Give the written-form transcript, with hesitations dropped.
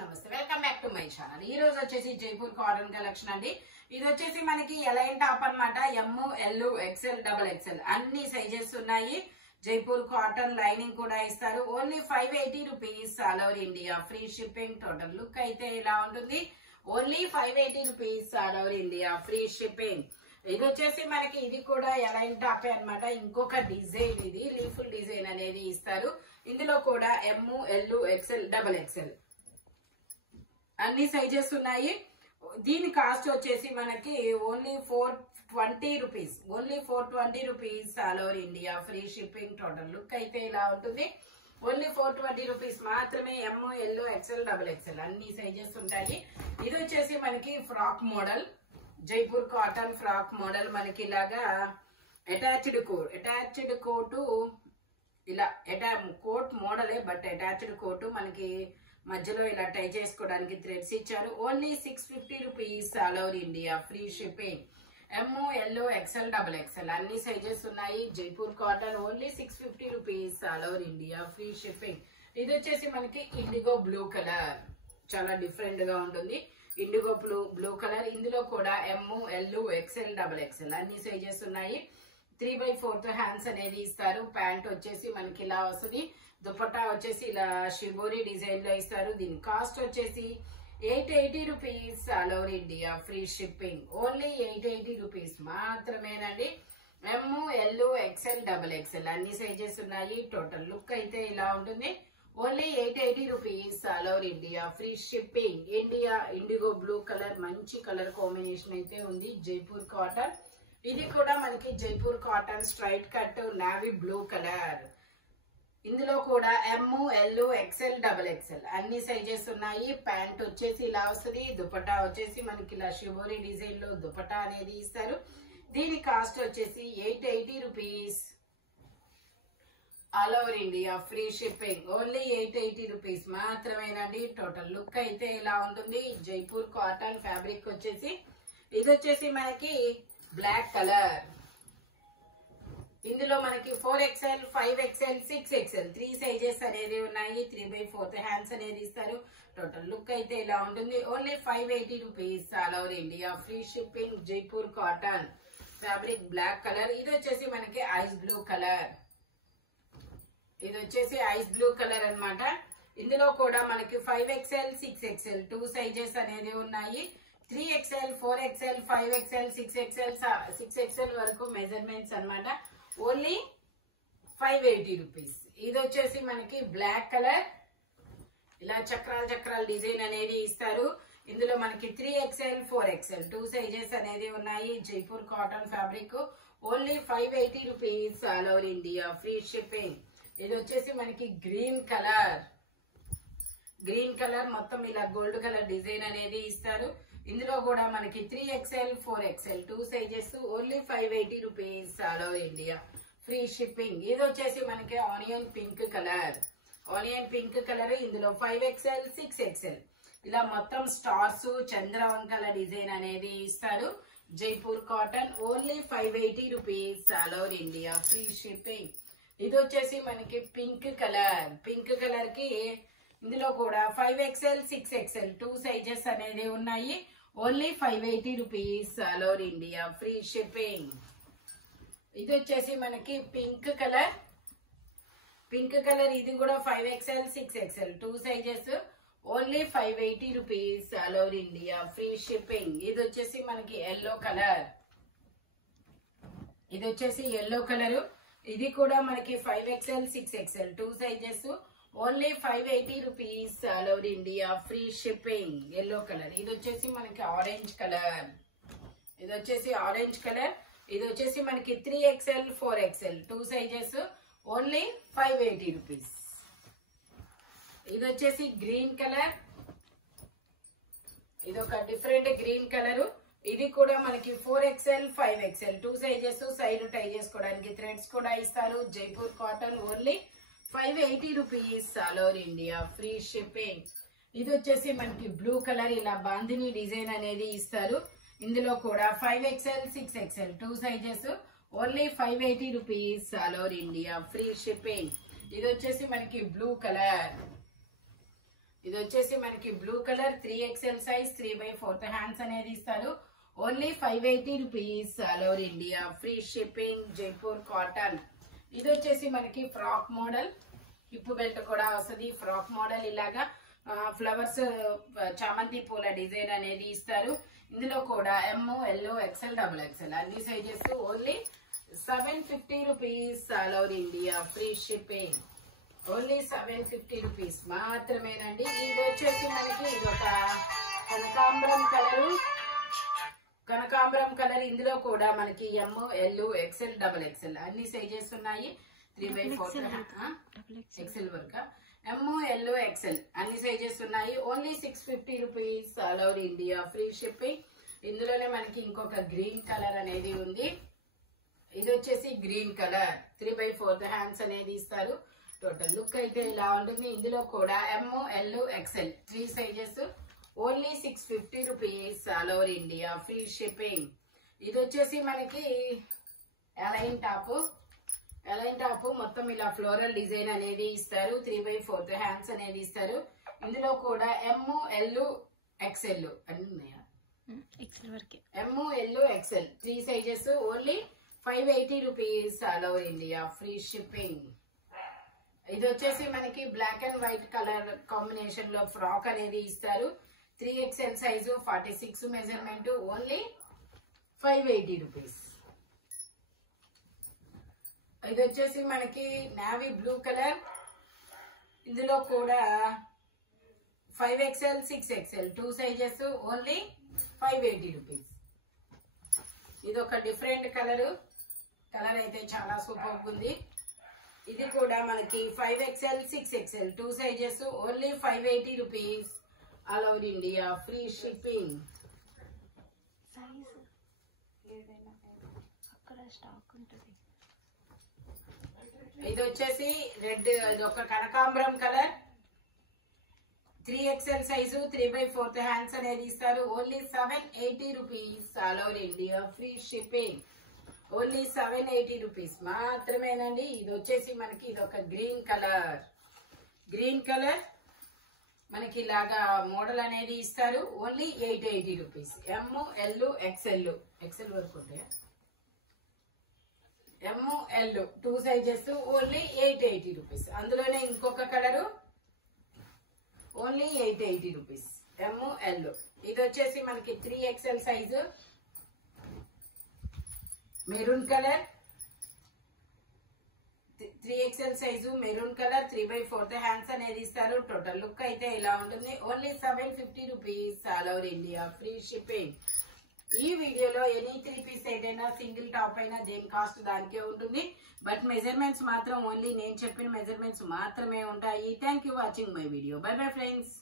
నమస్తే welcome back to my channel. ఈ రోజు వచ్చేసి జైపూర్ కాటన్ కలెక్షన్ అండి. ఇది వచ్చేసి మనకి ఎలైన్ టాప్ అన్నమాట. ఎమ్, ఎల్, ఎక్స్ఎల్, డబుల్ ఎక్స్ఎల్ అన్ని సైజెస్ ఉన్నాయి. జైపూర్ కాటన్ లైనింగ్ కూడా ఇస్తారు. Only 580 rupees all over India, free shipping. Total look అయితే ఇలా ఉంటుంది. Only 580 rupees all over India, free shipping. ఇది వచ్చేసి మనకి ఇది కూడా ఎలైన్ టాపే అన్నమాట. ఇంకొక డిజైన్, ఇది లీఫుల్ డిజైన్ అనేది ఇస్తారు. ఇందులో కూడా M, L, XL, double XL అన్ని సైజెస్ ఉన్నాయి. దీని కాస్ట్ వచ్చేసి మనకి only 420 rupees, only 420 rupees all over India, free shipping. Total look అయితే ఇలా ఉంటుంది. ఓన్లీ 420 రూపీస్ మాత్రమే. ఎమ్, ఎల్, ఎక్స్ఎల్, డబుల్ ఎక్స్ఎల్ అన్ని సైజెస్ ఉంటాయి. ఇది వచ్చేసి మనకి frock model, Jaipur cotton frock model. మనకి ఇలాగా అటాచ్డ్ కోటు ఇలా కోట్ మోడలే, బట్ అటాచ్డ్ కోటు మనకి మధ్యలో ఇలా టై చేసుకోవడానికి థ్రెడ్స్ ఇచ్చారు. Only 650 rupees all over India, free shipping. M, L, XL, double XL అన్ని సైజెస్ ఉన్నాయి. Jaipur cotton only 650 rupees all over India, free shipping. ఇది వచ్చేసి మనకి ఇండిగో బ్లూ కలర్, చాలా డిఫరెంట్ గా ఉంటుంది. Indigo blue colour. ఇందులో కూడా M, L, XL, double XL అన్ని సైజెస్ ఉన్నాయి. 3/4 హ్యాండ్స్ అనేది ఇస్తారు. ప్యాంట్ వచ్చేసి మనకి ఇలా వస్తుంది. దుపట్టా వచ్చేసి ఇలా షిబోరి డిజైన్ లో ఇస్తారు. దీని కాస్ట్ వచ్చేసి 880 rupees all over India, free shipping. Only 880 rupees మాత్రమేనండి. M, L, XL, double XL అన్ని సైజెస్ ఉన్నాయి. టోటల్ లుక్ అయితే ఇలా ఉంటుంది. Only 880 rupees all over India, free shipping. Indigo blue colour, మంచి కలర్ కాంబినేషన్ అయితే ఉంది. జైపూర్ కాటన్. ఇది కూడా మనకి Jaipur cotton straight cut navy blue colour. ఇందులో కూడా M, L, XL, double XL అన్ని సైజెస్ ఉన్నాయి. ప్యాంట్ వచ్చేసి ఇలా వస్తుంది. దుపట్టా వచ్చేసి మనకి ఇలా షిబోరి డిజైన్ లో దుపట్టా అనేది ఇస్తారు. దీని కాస్ట్ వచ్చేసి 880 rupees all over India, free shipping. Only 880 rupees మాత్రమేనండి. టోటల్ లుక్ అయితే ఇలా ఉంటుంది. జైపూర్ కాటన్ ఫ్యాబ్రిక్ వచ్చేసి ఇది వచ్చేసి మనకి బ్లాక్ కలర్. ఇందులో మనకి 4XL, 5XL, 6XL 3 సైజెస్ అనేది ఉన్నాయి. 3/4 హ్యాండ్స్ అనేది ఇస్తారు. టోటల్ లుక్ అయితే ఇలా ఉంటుంది. Only 580 rupees all over India, free shipping. Jaipur cotton fabric black colour. ఇది వచ్చేసి మనకి ఐస్ బ్లూ కలర్. ఇది వచ్చేసి ఐస్ బ్లూ కలర్ అన్నమాట. ఇందులో కూడా మనకి 5XL, 6XL 2 సైజెస్ అనేది ఉన్నాయి. 3XL, 4XL, 5XL, 6XL వరకు మెజర్మెంట్స్ అన్నమాట. Only 580 rupees. ఇది వచ్చేసి మనకి బ్లాక్ కలర్. ఇలా చక్రాల డిజైన్ అనేది ఇస్తారు. ఇందులో మనకి 3XL, 4XL 2 సైజెస్ అనేది ఉన్నాయి. Jaipur cotton fabric. Only 580 rupees all over India, free shipping. ఇది వచ్చేసి మనకి గ్రీన్ కలర్ మొత్తం ఇలా గోల్డ్ కలర్ డిజైన్ అనేది ఇస్తారు. ఇందులో కూడా మనకి 3XL, 4XL 2 sizes. Only 580 rupees all over India, free shipping. ఇది వచ్చేసి మనకి ఆనియన్ పింక్ కలర్. ఇందులో 5XL, 6XL ఇలా మొత్తం స్టార్స్, చంద్రవంకల డిజైన్ అనేది ఇస్తారు. Jaipur cotton. Only 580 rupees all over India, free shipping. ఇది వచ్చేసి మనకి పింక్ కలర్ కి ఇందులో కూడా 5XL, 6XL 2 సైజెస్ అనేది ఉన్నాయి. Only 580 rupees all over India, free shipping. ఇది వచ్చేసి మనకి పింక్ కలర్. ఇది కూడా 5XL, 6XL 2 sizes. Only 580 rupees all over India, free shipping. ఇది వచ్చేసి మనకి ఎల్లో కలర్. ఇది కూడా మనకి 5XL, 6XL 2 sizes. Only 580 rupees all over India, free shipping. Yellow colour. ఇది వచ్చేసి మనకి ఆరెంజ్ కలర్. ఇది వచ్చేసి మనకి 3XL, 4XL 2 sizes. Only 580 rupees. ఇది వచ్చేసి గ్రీన్ కలర్. ఇది ఒక డిఫరెంట్ గ్రీన్ కలర్. ఇది కూడా మనకి 4XL, 5XL 2 సైజెస్. సైడ్ టై చేసుకోవడానికి థ్రెడ్స్ కూడా ఇస్తారు. Jaipur cotton. Only 580 rupees all over India, free shipping. ఇది వచ్చేసి మనకి బ్లూ కలర్. ఇలా బాందిని డిజైన్ అనేది ఇస్తారు. ఇందులో కూడా 5XL, 6XL 2 sizes. Only 580 rupees all over India, free shipping. ఇది వచ్చేసి మనకి బ్లూ కలర్. ఇది వచ్చేసి మనకి blue colour 3XL size 3/4 hands అనేది ఇస్తారు. Only 580 rupees all over India, free shipping, Jaipur cotton. ఇది వచ్చేసి మనకి ఫ్రాక్ మోడల్, హిప్ బెల్ట్ కూడా వస్తుంది. ఫ్రాక్ మోడల్ ఇలాగా ఫ్లవర్స్ చామంతి పూల డిజైన్ అనేది ఇస్తారు. ఇందులో కూడా ML, XL, XXL అన్ని sizes. Only 750 rupees all over India, free shipping. Only 750 rupees మాత్రమేనండి. ఇది వచ్చేసి మనకి ఇదొక కనకాంబరం కలర్. ఇందులో కూడా మనకి ML, XL, XXL అన్ని సైజెస్ ఉన్నాయి. 3/4 XL వరకు ML, XL అన్ని సైజెస్ ఉన్నాయి. Only 650 rupees all over India, free shipping. ఇందులోనే మనకి ఇంకొక గ్రీన్ కలర్ అనేది ఉంది. ఇది వచ్చేసి గ్రీన్ కలర్ 3/4 హ్యాండ్స్ అనేది ఇస్తారు. టోటల్ లుక్ అయితే ఇలా ఉంటుంది. ఇందులో కూడా ML, XL 3 sizes. Only 650 rupees all over India, free shipping. ఇది వచ్చేసి మనకి ఎలైన్ టాప్ మొత్తం ఇలా ఫ్లోరల్ డిజైన్ అనేది ఇస్తారు. 3/4 హ్యాండ్స్ అనేది ఇస్తారు. ఇందులో కూడా ML, XL అన్ని ఉన్నాయా? ML, XL 3 sizes. Only 580 rupees all over India, free shipping. ఇది వచ్చేసి మనకి black and white colour combination లో ఫ్రాక్ అనేది ఇస్తారు. 3XL size, 46 measurement. Only 580 rupees. ఇది వచ్చేసి మనకి నావీ బ్లూ కలర్. ఇందులో కూడా 5XL, 6XL 2 sizes. Only 580 rupees. ఇది ఒక డిఫరెంట్ కలర్ అయితే చాలా సూపర్ ఉంది. ఇది కూడా మనకి 5XL, 6XL 2 sizes. Only 580 rupees all over India, free shipping. ఇది వచ్చేసి రెడ్, ఇది ఒక కనకాంబరం కలర్ 3XL సైజు, 3/4 హ్యాండ్స్ అనేది ఇస్తారు. Only 780 rupees all over India, free shipping. Only 780 rupees మాత్రమేనండి. ఇది వచ్చేసి మనకి ఇది ఒక గ్రీన్ కలర్ మనకి ఇలాగా మోడల్ అనేది ఇస్తారు. Only 880 rupees. ML, XL వరకు ఉంటాయా? ML 2 sizes. Only 880 rupees. అందులోనే ఇంకొక కలరు ఓన్లీ 880 రూపీస్. ML. ఇది వచ్చేసి మనకి 3XL size, maroon colour 3XL size, maroon colour 3/4 hands అనేది ఇస్తారు. టోటల్ లుక్ అయితే ఇలా ఉంటుంది. Only 750 rupees all over India, free shipping. ఈ వీడియోలో ఎనీ 3 పీస్ ఏదైనా సింగిల్ టాప్ అయినా దేని కాస్ట్ దానికే ఉంటుంది. బట్ మెజర్మెంట్స్ మాత్రం ఓన్లీ నేను చెప్పిన మెజర్మెంట్స్ మాత్రమే ఉంటాయి. Thank you watching my video. By bye friends.